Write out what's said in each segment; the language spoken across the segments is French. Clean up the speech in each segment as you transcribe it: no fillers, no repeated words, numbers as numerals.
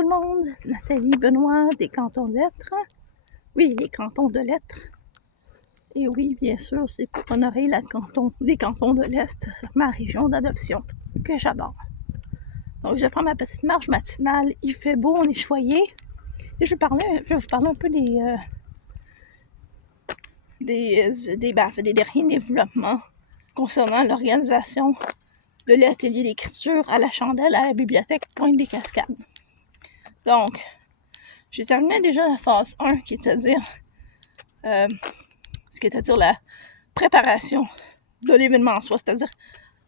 tout le monde, Nathalie Benoît des Cantons de Lettres. Oui, les Cantons de Lettres. Et oui, bien sûr, c'est pour honorer les Cantons de l'Est, ma région d'adoption, que j'adore. Donc, je prends ma petite marche matinale, il fait beau, on est choyé. Et je vais vous parler un peu des derniers développements concernant l'organisation de l'atelier d'écriture à la Chandelle à la bibliothèque Pointe-des-Cascades. Donc, j'ai terminé déjà la phase 1, qui est à dire la préparation de l'événement en soi, c'est-à-dire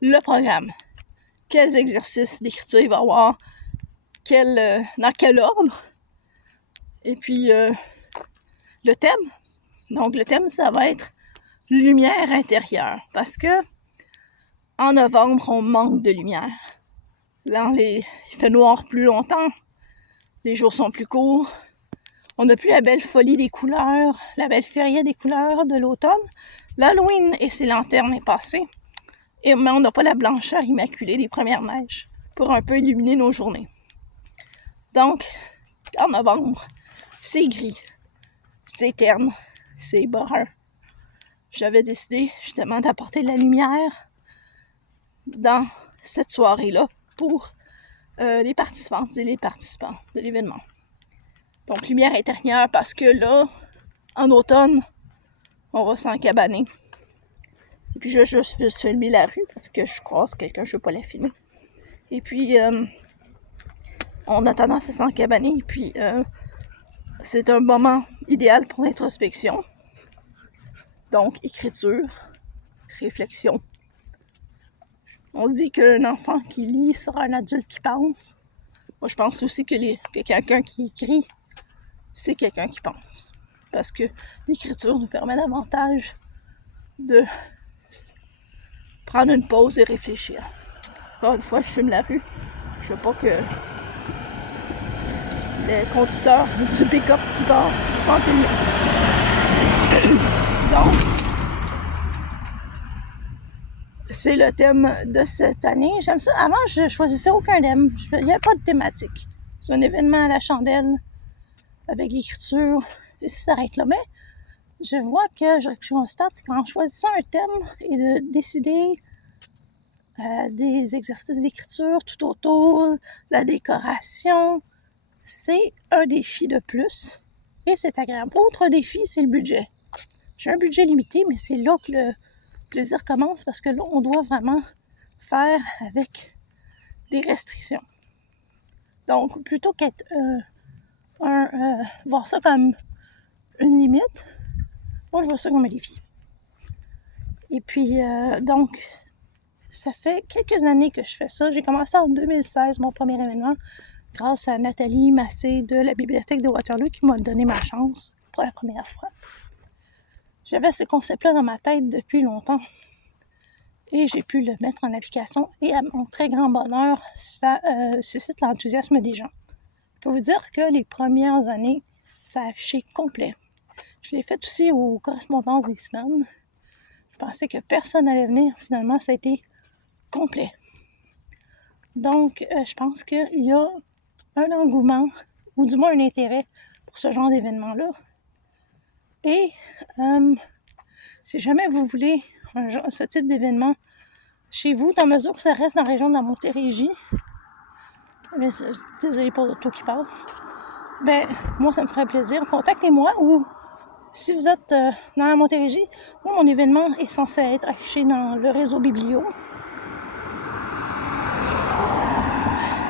le programme. Quels exercices d'écriture il va y avoir, dans quel ordre, et puis le thème. Donc, le thème, ça va être lumière intérieure, parce que en novembre, on manque de lumière. Il fait noir plus longtemps, les jours sont plus courts, on n'a plus la belle folie des couleurs, la belle feria des couleurs de l'automne. L'Halloween et ses lanternes est passé, mais on n'a pas la blancheur immaculée des premières neiges pour un peu illuminer nos journées. Donc, en novembre, c'est gris, c'est terne, c'est brun. J'avais décidé justement d'apporter de la lumière dans cette soirée-là pour les participantes et les participants de l'événement. Donc, lumière intérieure, parce que là, en automne, on va s'encabaner. Et puis, je vais juste filmer la rue parce que je croise quelqu'un, je ne veux pas la filmer. Et puis, on a tendance à s'encabaner. Et puis, c'est un moment idéal pour l'introspection. Donc, écriture, réflexion. On dit qu'un enfant qui lit sera un adulte qui pense. Moi, je pense aussi que quelqu'un qui écrit, c'est quelqu'un qui pense. Parce que l'écriture nous permet davantage de prendre une pause et réfléchir. Encore une fois, je filme la rue. Je veux pas que les conducteurs du pick-up qui passe sans filmer. Donc, c'est le thème de cette année. J'aime ça. Avant, je choisissais aucun thème. Il n'y avait pas de thématique. C'est un événement à la chandelle avec l'écriture et ça s'arrête là. Mais je vois que je constate qu'en choisissant un thème et de décider des exercices d'écriture tout autour, la décoration, c'est un défi de plus et c'est agréable. Autre défi, c'est le budget. J'ai un budget limité, mais c'est là que le plaisir commence parce que là, on doit vraiment faire avec des restrictions. Donc, plutôt qu'être voir ça comme une limite, moi, je vois ça comme un défi. Et puis, donc, ça fait quelques années que je fais ça. J'ai commencé en 2016, mon premier événement, grâce à Nathalie Massé de la bibliothèque de Waterloo qui m'a donné ma chance pour la première fois. J'avais ce concept-là dans ma tête depuis longtemps et j'ai pu le mettre en application et à mon très grand bonheur, ça suscite l'enthousiasme des gens. Je peux vous dire que les premières années, ça a affiché complet. Je l'ai fait aussi aux correspondances des semaines. Je pensais que personne n'allait venir. Finalement, ça a été complet. Donc, je pense qu'il y a un engouement, ou du moins un intérêt pour ce genre d'événement-là. Et si jamais vous voulez ce type d'événement chez vous, dans mesure que ça reste dans la région de la Montérégie, mais désolé pour l'auto qui passe, ben moi ça me ferait plaisir. Contactez-moi ou si vous êtes dans la Montérégie, moi mon événement est censé être affiché dans le réseau Biblio.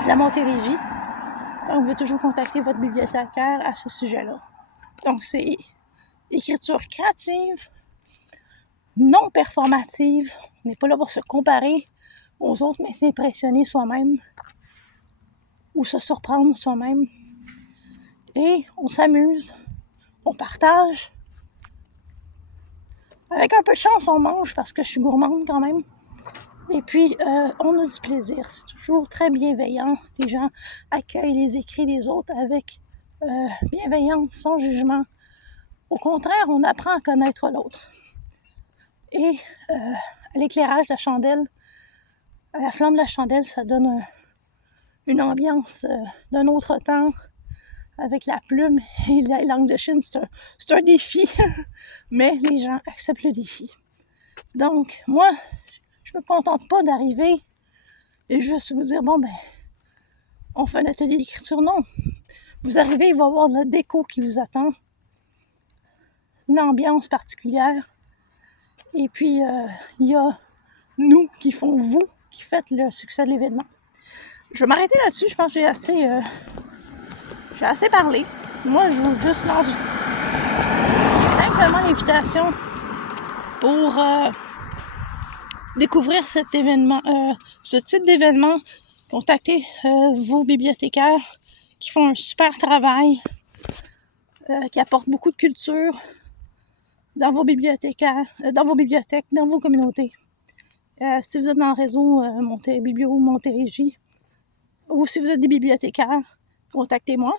La Montérégie. Donc, vous pouvez toujours contacter votre bibliothécaire à ce sujet-là. Donc, c'est écriture créative, non performative. On n'est pas là pour se comparer aux autres, mais s'impressionner soi-même ou se surprendre soi-même. Et on s'amuse, on partage. Avec un peu de chance, on mange parce que je suis gourmande quand même. Et puis, on a du plaisir. C'est toujours très bienveillant. Les gens accueillent les écrits des autres avec bienveillance, sans jugement. Au contraire, on apprend à connaître l'autre. Et à l'éclairage de la chandelle, à la flamme de la chandelle, ça donne une ambiance d'un autre temps avec la plume et la langue de Chine. C'est un défi, mais les gens acceptent le défi. Donc, moi, je me contente pas d'arriver et juste vous dire, bon, ben, on fait un atelier d'écriture. Non. Vous arrivez, il va y avoir de la déco qui vous attend, une ambiance particulière. Et puis, il y a nous qui font vous, qui faites le succès de l'événement. Je vais m'arrêter là-dessus. Je pense que j'ai assez parlé. Moi, je vous juste lance simplement l'invitation pour découvrir cet événement, ce type d'événement. Contactez vos bibliothécaires qui font un super travail, qui apportent beaucoup de culture dans vos bibliothèques, dans vos communautés. Si vous êtes dans le réseau Biblio Montérégie, ou si vous êtes des bibliothécaires, contactez-moi.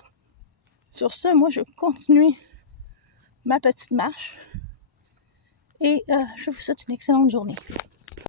Sur ce, moi, je vais continuer ma petite marche et je vous souhaite une excellente journée.